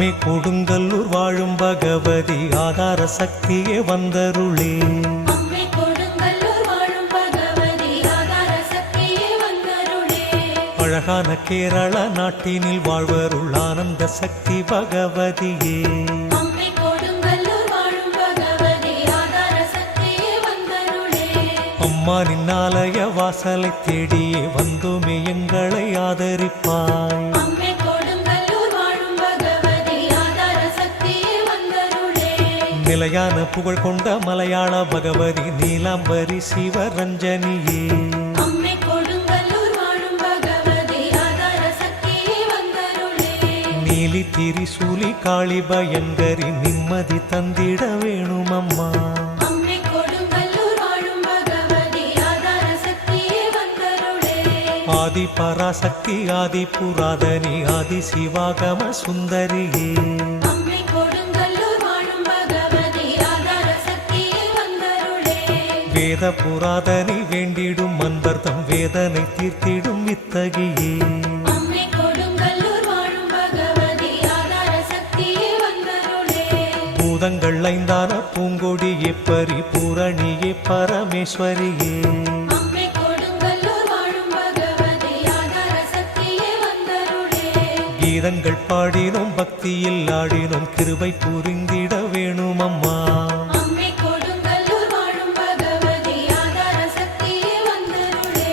அம்மை கொடுங்கல்லூர் வாழும் பகவதி ஆதார சக்தியே வந்தருளே. அம்மை கொடுங்கல்லூர் வாழும் பகவதி ஆதார சக்தியே வந்தருளே. அழகான கேரள நாட்டினில் வாழ்வருள் ஆனந்த சக்தி பகவதியே. அம்மை கொடுங்கல்லூர் வாழும் பகவதி ஆதார சக்தியே வந்தருளே. அம்மானின் ஆலய வாசலை தேடியே வந்தோமே எங்களை ஆதரிப்பாய். அம்மை கொடுங்கல்லூர் வாழும் பகவதி ஆதார சக்தியே வந்தருளே. நிலையான புகழ் கொண்ட மலையாள பகவதி நீலாம்பரி சிவரஞ்சனியே. அம்மை கொடுங்கல்லூர் வாழும் பகவதி ஆதார சக்தியே வந்தருளே. நீலி திரிசூலி காளி பயங்கரி நிம்மதி தந்திட வேணும் அம்மா. அம்மை கொடுங்கல்லூர் வாழும் பகவதி ஆதார சக்தியே வந்தருளே. ஆதி பராசக்தி ஆதி புராதனி ஆதி சிவாகம சுந்தரியே. அம்மை கொடுங்கல்லூர் வாழும் பகவதி ஆதார சக்தியே வந்தருளே. வேத புராதனி வேண்டிடும் அன்பர்தம் வேதனை தீர்த்திடும் வித்தகியே. அம்மை கொடுங்கல்லூர் வாழும் பகவதி ஆதார சக்தியே வந்தருளே. பூதங்கள் ஐந்தான பூங்கொடியே பரிபூரணியே பரமேஸ்வரியே. அம்மை கொடுங்கல்லூர் வாழும் பகவதி ஆதார சக்தியே வந்தருளே. கீதங்கள் பாடினோம் பக்தியில் ஆடினோம் கிருபை புரிந்திட வேணும் அம்மா. அம்மை கொடுங்கல்லூர் வாழும் பகவதி ஆதார சக்தியே வந்தருளே.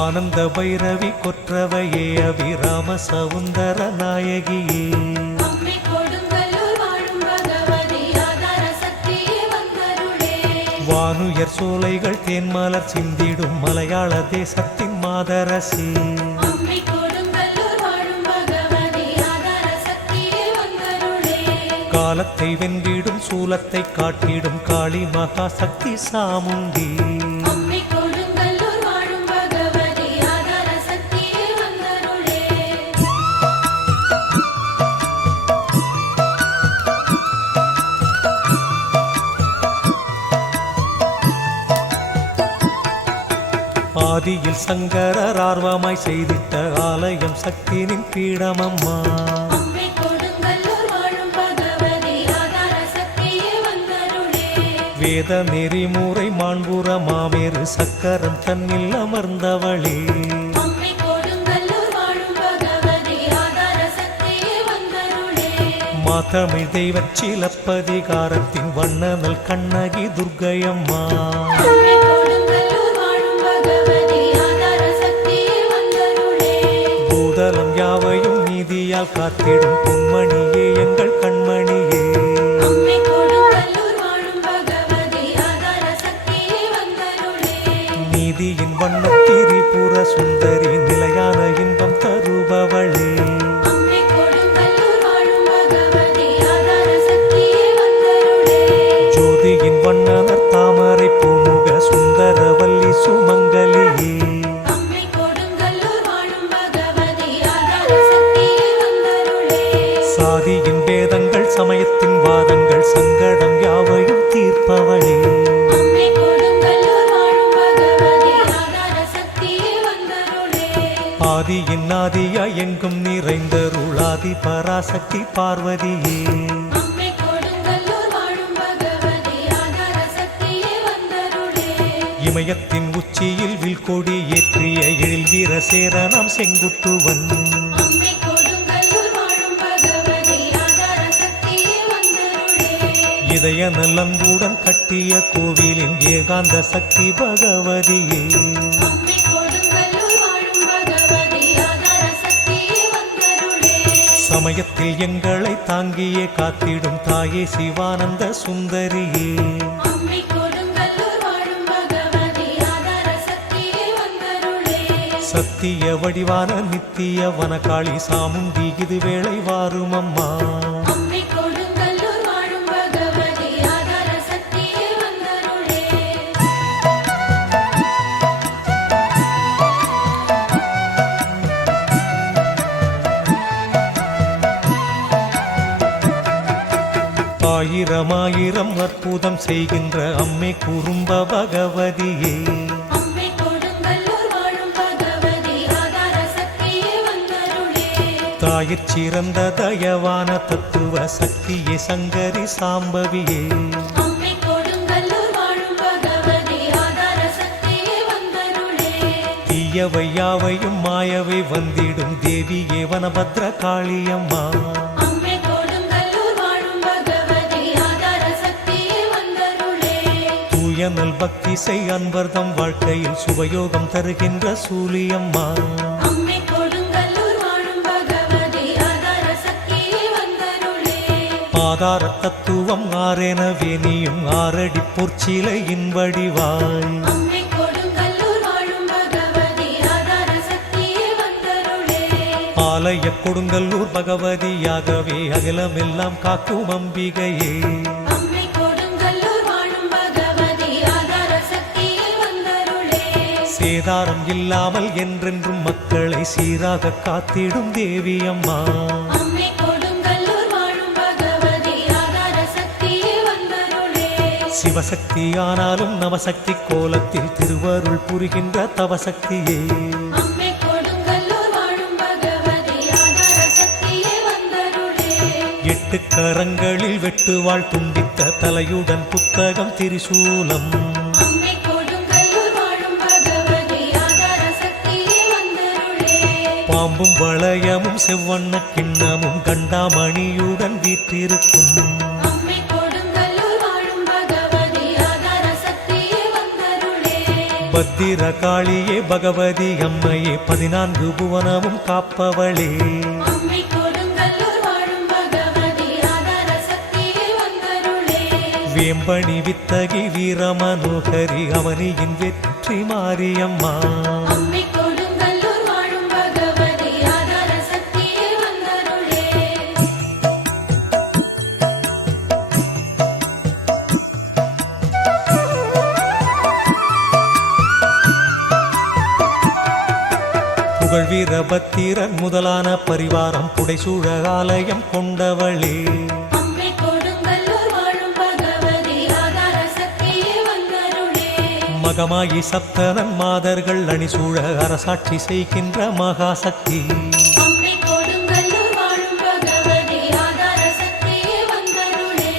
ஆனந்த பைரவி கொற்றவையே அபிராம சவுந்தர நாயகியே. அம்மை கொடுங்கல்லூர் வாழும் பகவதி ஆதார சக்தியே வந்தருளே. வானுயர் சோலைகள் தேன்மலர் சிந்திடும் மலையாள தேசத்தின் மாதரசி. அம்மை கொடுங்கல்லூர் வாழும் பகவதி ஆதார சக்தியே வந்தருளே. காலத்தை வென்றிடும் சூலத்தை காட்டிடும் காளி மகா சக்தி சாமுண்டி. அம்மை கொடுங்கல்லூர் வாழும் பகவதி ஆதார சக்தியே வந்தருளே. ஆதியில் சங்கரர் ஆர்வமாய் செய்திட்ட ஆலயம் சக்தினின் பீடமம்மா. அம்மை கொடுங்கல்லூர் வாழும் பகவதி ஆதார சக்தியே வந்தருளே. வேத நெறிமுறை மாண்புற மாமேறு சக்கரம் தன்னில் அமர்ந்தவளே. அம்மை கொடுங்கல்லூர் வாழும் பகவதி ஆதார சக்தியே வந்தருளே. மாதமிழ் தெய்வச் சிலப்பதிகாரத்தின் வண்ணனல் கண்ணகி துர்க்கையம்மா. அம்மை கொடுங்கல்லூர் வாழும் பகவதி ஆதார சக்தியே வந்தருளே. பூதலம் யாவையும் நீதியால் காத்திடும் பொன்மணியே எங்கள் கண்மணியே. அம்மை கொடுங்கல்லூர் வாழும் பகவதி ஆதார சக்தியே வந்தருளே. நீதியின் வண்ணத்திரிபுர சுந்தரி நிலையான இன்பம் தருபவளே. அம்மை கொடுங்கல்லூர் வாழும் பகவதி ஆதார சக்தியே வந்தருளே. ஜோதியின் வண்ணனர் தாமரை பூமுக சுந்தரவல்லி சுமங்கலியே. அம்மை கொடுங்கல்லூர் வாழும் பகவதி ஆதார சக்தியே வந்தருளே. சாதியின் வேதங்கள் சமயத்தின் வாதங்கள் சங்கடம் யாவையும் தீர்ப்பவளே. அம்மை கொடுங்கல்லூர் வாழும் பகவதி ஆதார சக்தியே வந்தருளே. ஆதியின் ஆதியா எங்கும் நிறைந்தருளாதி பராசக்தி பார்வதியே. அம்மை கொடுங்கல்லூர் வாழும் பகவதி ஆதார சக்தியே வந்தருளே. இமயத்தின் உச்சியில் வில்கொடி ஏற்றிய எழில் வீரசேரனாம் செங்குட்டுவன். அம்மை கொடுங்கல்லூர் வாழும் பகவதி ஆதார சக்தியே வந்தருளே. இதய நல்லன்புடன் கட்டிய கோவிலின் ஏகாந்த சக்தி பகவதியே. அம்மை கொடுங்கல்லூர் வாழும் பகவதி ஆதார சக்தியே வந்தருளே. சமயத்தில் எங்களை தாங்கியே காத்திடும் தாயே சிவானந்த சுந்தரியே. அம்மை கொடுங்கல்லூர் வாழும் பகவதி ஆதார சக்தியே வந்தருளே. சத்திய வடிவான நித்திய வனகாளி சாமுண்டி இது வேளை வாரும் அம்மா. அம்மை கொடுங்கல்லூர் வாழும் பகவதி ஆதார சக்தியே வந்தருளே. ஆயிரம் ஆயிரம் அற்புதம் செய்கின்ற அம்மை குறும்ப பகவதியே. அம்மை கொடுங்கல்லூர் வாழும் பகவதி ஆதார சக்தியே வந்தருளே. தாயிற் சிறந்த தயவான தத்துவ சக்தியே சங்கரி சாம்பவியே அம்மை கொடுங்கல்லூர் வாழும் பகவதி ஆதார சக்தியே வந்தருளே தீயவை யாவையும் மாயவை வந்திடும் தேவியே வனபத்ர காளியம்மா அம்மை கொடுங்கல்லூர் வாழும் பகவதி ஆதார சக்தியே வந்தருளே தூயனல் பக்தி செய் அன்பர்தம் வாழ்க்கையில் சுபயோகம் தருகின்ற சூலியம்மா அம்மை கொடுங்கல்லூர் வாழும் பகவதி ஆதார சக்தியே வந்தருளே ஆதார தத்துவம் ஆரெனவே நீயும் ஆரடி பொற்சிலையின் வடிவாய் அம்மை கொடுங்கல்லூர் வாழும் பகவதி ஆதார சக்தியே வந்தருளே ஆலய கொடுங்கல்லூர் பகவதியாகவே அகிலமெல்லாம் காக்கும் அம்பிகையே அம்மை கொடுங்கல்லூர் வாழும் பகவதி ஆதார சக்தியே வந்தருளே சேதாரம் இல்லாமல் என்றென்றும் மக்களை சீராக காத்திடும் தேவியம்மா அம்மை கொடுங்கல்லூர் வாழும் பகவதி ஆதார சக்தியே வந்தருளே சிவசக்தி ஆனாலும் நவசக்தி கோலத்தில் திருவருள் புரிகின்ற தவசக்தியே அம்மை கொடுங்கல்லூர் வாழும் பகவதி ஆதார சக்தியே வந்தருளே எட்டு கரங்களில் வெட்டுவாள் துண்டித்த தலையுடன் புத்தகம் திரிசூலம் அம்மை கொடுங்கல்லூர் வாழும் பகவதி ஆதார சக்தியே வந்தருளே பாம்பும் வளையமும் செவ்வண்ண கிண்ணமும் கண்டாமணியுடன் வீற்றிருக்கும் அம்மை கொடுங்கல்லூர் வாழும் பகவதி ஆதார சக்தியே வந்தருளே பத்திர காளியே பகவதி அம்மையே 14 புவனமும் காப்பவளே அம்மை கொடுங்கல்லூர் வாழும் பகவதி ஆதார சக்தியே வந்தருளே வேம்பணி வித்தகி வீரமனோகரி அவனியின் வெற்றி மாரியம்மா அம்மை கொடுங்கல்லூர் வாழும் பகவதி ஆதார சக்தியே வந்தருளே புகழ் வீரபத்திரன் முதலான பரிவாரம் புடைசூழ ஆலயம் கொண்டவளே அம்மை கொடுங்கல்லூர் வாழும் பகவதி ஆதார சக்தியே வந்தருளே மகமாயி சப்தனன் மாதர்கள் அணிசூழ அரசாட்சி செய்கின்ற மகாசக்தி அம்மை கொடுங்கல்லூர் வாழும் பகவதி ஆதார சக்தியே வந்தருளே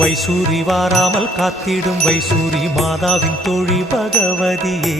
வைசூரி வாராமல் காத்திடும் வைசூரி மாதாவின் தோழி பகவதியே